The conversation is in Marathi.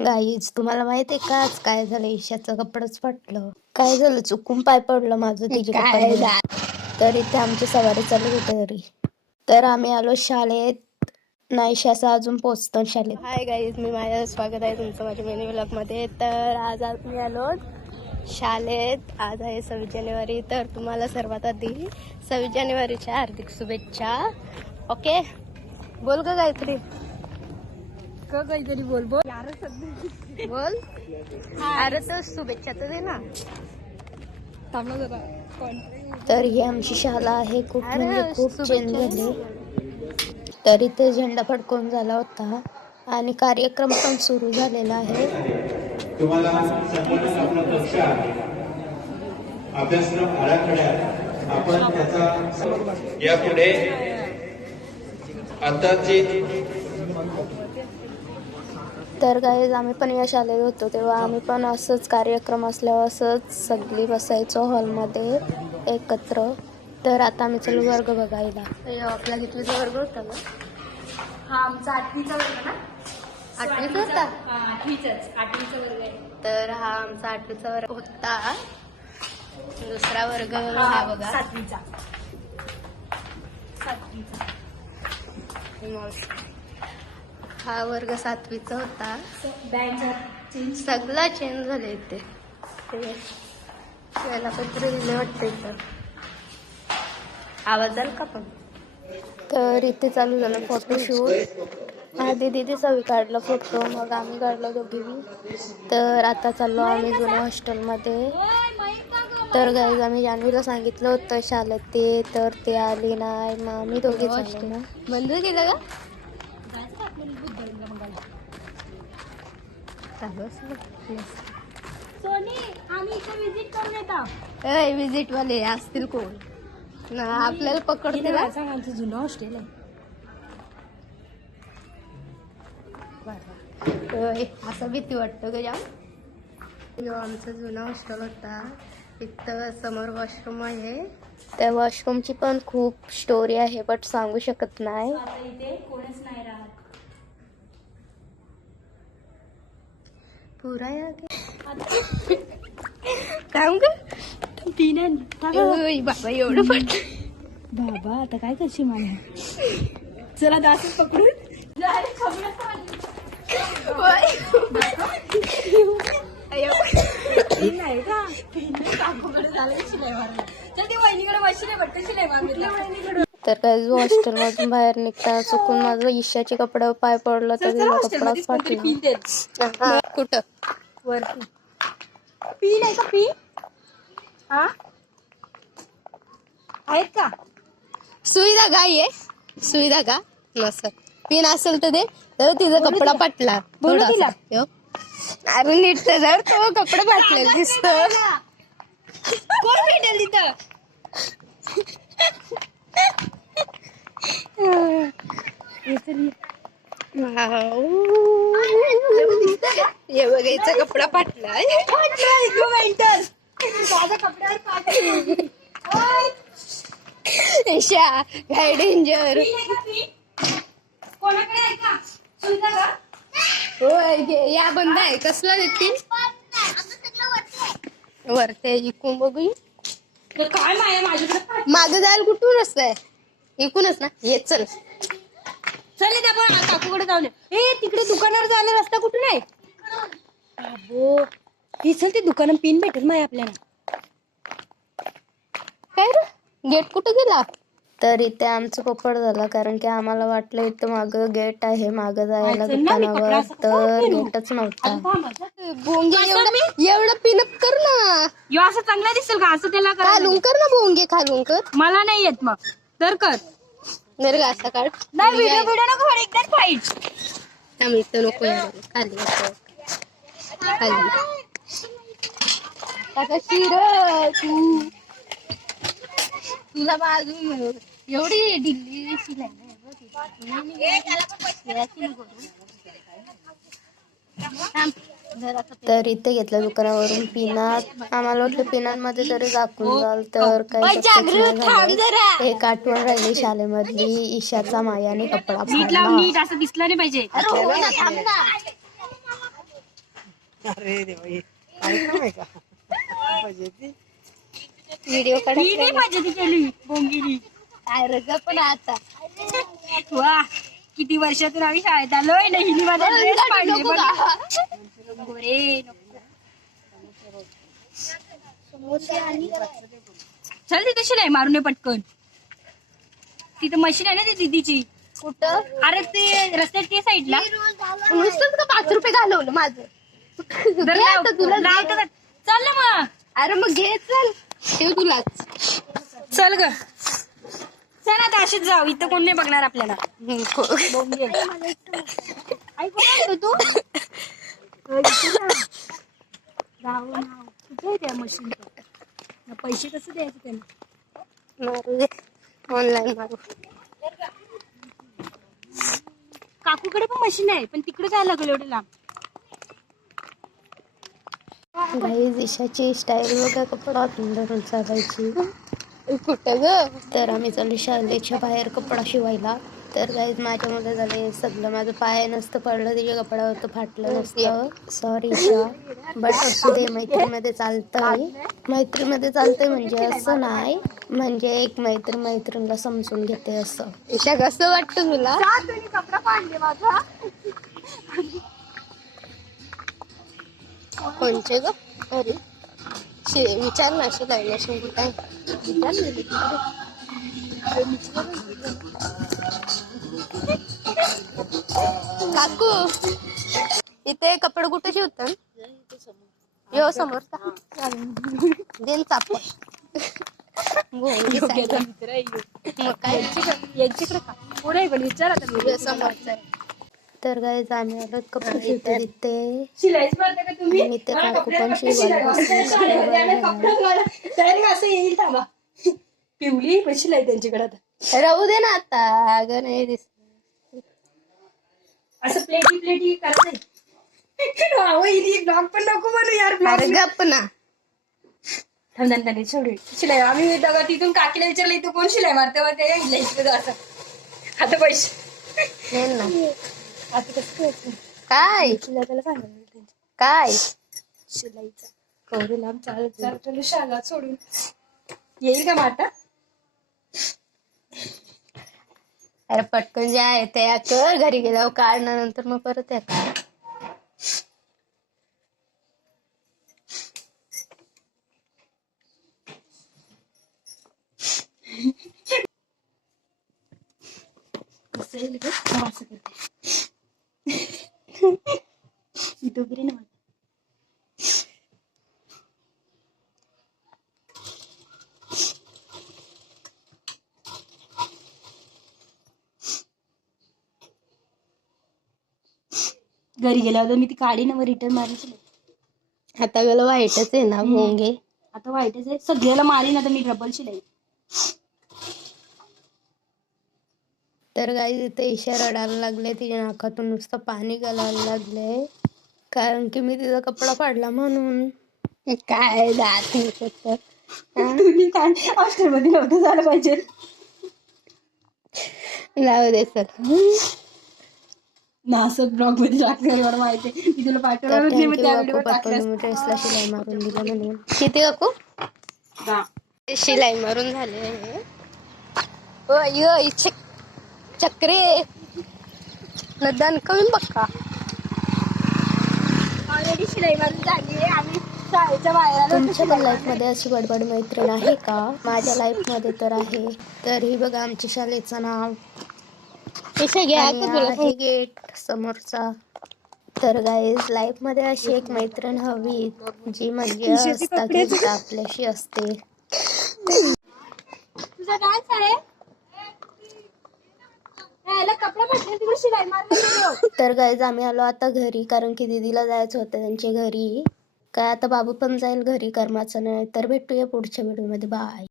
गाईज तुम्हाला माहित आहे का आज काय झालं? ईशाचं कपडच फाटलं. काय झालं? चुकून पाय पडलं माझं तिच्या काय कपड्यावर. तर इथे आमची सवारी चालू होते घरी. तर आम्ही आलो शाळेत. नाही ईशाचा अजून पोहोचतो शाळेत. हाय गाईज, मी माझं स्वागत आहे तुमचं माझ्या मिनी व्लॉग मध्ये. तर आज मी आलो शाळेत. आज आहे 26 जानेवारी. तर तुम्हाला सर्वात आधी 26 जानेवारीच्या हार्दिक शुभेच्छा. ओके, बोल का गायत्री? काहीतरी बोल बोल बोल. अरे तर शुभेच्छा तर दे ना. तर ही आमची शाळा आहे. खूप म्हणजे खूप चेंज झाली. तर इथे झेंडा फडकवून झाला होता आणि कार्यक्रम पण सुरू झालेला आहे. तुम्हाला संपूर्ण आपला पक्ष अभ्यासक्रम आराखड्यात आपण त्याचा यापुढे आताची. तर गाईज आम्ही पण या शाळेत होतो तेव्हा आम्ही पण असंच कार्यक्रम असल्यावर असंच सगळी बसायचो हॉलमध्ये एकत्र. तर आता आम्ही चलो वर्ग बघायला. आपला कितवीचा वर्ग होता ना? हा आमचा 8वीचा वर्ग ना. 8वीचा होता. 8वीचा वर्ग आहे. तर हा आमचा 8वीचा वर्ग होता. दुसरा वर्ग हा बघा 7वीचा. हा वर्ग 7वीचा होता. बँच सगळा चेंज झाले इथे. याला पत्र दिले वाटते इथं. आवाज आला का पण? तर इथे चालू झालं फोटोशूट. आधी दिदी सवी काढला फोटो, मग आम्ही काढला दोघी. तर आता चाललो आम्ही जुन्या हॉस्टेलमध्ये. तर गाईज आम्ही जान्हवीला सांगितलं होतं शाळेत ते, तर ते आली नाही. मग आम्ही दोघी चाललो. बंद केलं का? सोनी आम्ही इथे विजिट करून येतो. विजिट वाले असतील कोण ना, आपल्याला पकडते ना. आमचं जुनं हॉस्टेल आहे. असं भीती वाटतं का जाम. आमचा जुना हॉस्टेल होता. इथं समोर वॉशरूम आहे. त्या वॉशरूमची पण खूप स्टोरी आहे बट सांगू शकत नाही. आता इथे कोणच नाही राहत. पुरा या काम का बाबा एवढं पडलं. बाबा आता काय करशील मला? चला दास पकडून नाही का वहिनीकडे बसले बट्ट शिलाई मागितलं. तर काय हॉस्टेल मधून बाहेर निघताना चुकून माझं ईशाच्या कपड्यावर पाय पडला तर कपडा फाटला. कुठं वरती पी नाही का? पी हा आहेत का? सुविधा काय आहे? सुविधा का नसल पिन असेल तर दे. तर तिचा कपडा फाटला. बोलू तिला. अरे नीट तर तो कपडा फाटलेला दिसतो. कोण भेटेल तिथं? हे बघायचा कपडा फाटलाय. माझ्या कपड्यावर ईशा काय डेंजर. कोणाकडे आहे का? सुविधा का? होय या बंद आहे. कसला देतील वरते इकून बघू. काय माया माझ्याकडे मागं जायला कुठून रस्ता आहे? इकूनच ना. ये चल चल आपण काकूकडे जाऊन ए तिकडे दुकानावर जायला रस्ता कुठून आहे? अबो ही चल ते दुकानात पिन भेटेल माय आपल्याला. काय रे गेट कुठे गेला? तर इथे आमचं पोपट झाला कारण की आम्हाला वाटलं इथं मागं गेट आहे मागं जायला दुकानावर. तर गेटच नव्हता. भोंगे एवढं पिनअप कर ना. यो असं चांगला दिसेल का? असं त्याला खालून कर ना भोंगे खालून कर. मला नाही येत मग तर कर. नर असा काढ. नाही व्हिडिओ नको एकदाच फाईट. आम्ही इथं नको खाली खाली आता शिर तू तुला बाजू एवढी ढिल्ली शिलाई तर इथे घेतलं दुकानावरून पिनात. आम्हाला वाटलं पिनांमध्ये तरी दाखवून जाल तर काही एक आठवण राहिली शाळेमधली. ईशाचा मायाने कपडा फाडला. नीट असं दिसलं नाही पाहिजे. अरे देवा, हे कार्यक्रम आहे का? फजिती. व्हिडिओ काढ. मी नाही फजिती केली, बोंगिली. अरे ग पण आता वा, किती वर्षातून आम्ही शाळेत आलोय ना, हिने माझा ड्रेस पाडले बघ. गोरे चल तिथे शिलाई मारून ये पटकन. तिथं मशीन आहे ना ती दीदीची. कुठं अरे ते रस्त्यात ते साईडला. नुसतंच का 5 रुपये घालवलं माझं. घे आता तुला लावतो का? चल ना मग. अरे मग घे चल ठेव तुलाच. चल ग, चल आता अशीच जाऊ, इथं कोण नाही बघणार आपल्याला. तू कुठे त्या मशीन पैसे कसं द्यायचे त्यांना? मारू दे ऑनलाईन मारू. काकूकडे पण मशीन आहे, पण तिकडे काय लागलं एवढे लांब? गाईज ईशाची स्टाईल बघा, कपडा धरून चालायची. कुठं ग? तर आम्ही चालू शाळेच्या बाहेर कपडा शिवायला. तर गाईज माझ्यामध्ये झाले सगळं, माझं पाय नसतं पडलं तिच्या कपड्यावर तर फाटलं नसतं. सॉरी ईशा, बट असू दे, मैत्रीमध्ये चालतंय. मैत्रीमध्ये चालतंय म्हणजे असं नाही, म्हणजे एक मैत्रीणला समजून घेते असं. ईशा कसं वाटतं तुला? कपडा पाडले माझा. कोणचे ग? अरे विचार ना शिलाई मशीन कुठं आहे? काकू इथे कपडे कुठे शिवतात? यो समोर का? देन चाप. मग काय यांच्याकडे का पुढे पण विचार आता. समोरचा आहे. तर गाईज आम्ही आलो कपडे शिवतो तिथे. शिलाईच मारता का तुम्ही? आणि ते काकू पण शिवायला असं येईल थांबा. पिवली पण शिलाई त्यांच्याकडे आता. राहू दे ना आता. अगं नाही दिस असं प्लेटी करायचंय. ब्लॉग पण नको बनू यार. अरे गप्प ना. सोडू शिलाई. आम्ही तिथून काकीला विचारलं इथं कोण शिलाई मारते मग ते असं. आता पैसे हे ना. आता कसं करायचं? काय त्याला सांगायला काय शिलाईचा कवरे लांब चालत चालत शाळा सोडून येईल का मग आता? अरे पटकन जे आहे ते कर, घरी गेल्यावर काढणार, नंतर मग परत या का. डोगरी ना घरी गेल्यावर मी ती काढी ना मग रिटर्न मारायची. आता गेलं वाईटच आहे ना भोंगे. आता वाईटच आहे, सगळ्याला मारीन आता मी डबल शिलाई. तर गाईज इथे ईशा रडायला लागले, तिच्या नाकातून नुसतं पाणी घालायला लागले, कारण की मी तिचा कपडा फाडला म्हणून. काय जात तुम्ही काय हॉस्टेलमध्ये नव्हतं झालं पाहिजे. जाऊ दे सर ना असं ब्लॉग मध्ये टाकणार माहिती. मी तुला पाठवणार ड्रेसला शिलाई मारून दिलं म्हणून. किती काकू शिलाई मारून झाले. चक्रे नदान कमी बघा. ऑलरेडी शिलाई मारून झाली. आम्ही शाळेच्या बाहेर तुमच्या पण लाईफ मध्ये अशी बडबड मैत्रीण आहे का? माझ्या लाईफ मध्ये तर आहे. तर ही बघा आमच्या शाळेचं नाव. हे गेट समोरचा. तर गाईज लाईफ मध्ये अशी एक मैत्रीण हवी जी म्हणजे आपल्याशी असते. तुझा डान्स आहे कपडा फाटले तिकडे शिलाई मारली. तर गाईज आम्ही आलो आता घरी, कारण की दीदीला जायचं होतं त्यांच्या घरी. काय आता बाबू पण जाईल घरी, कर्माचं नाही. तर भेटूया पुढच्या व्हिडिओ मध्ये. बाय.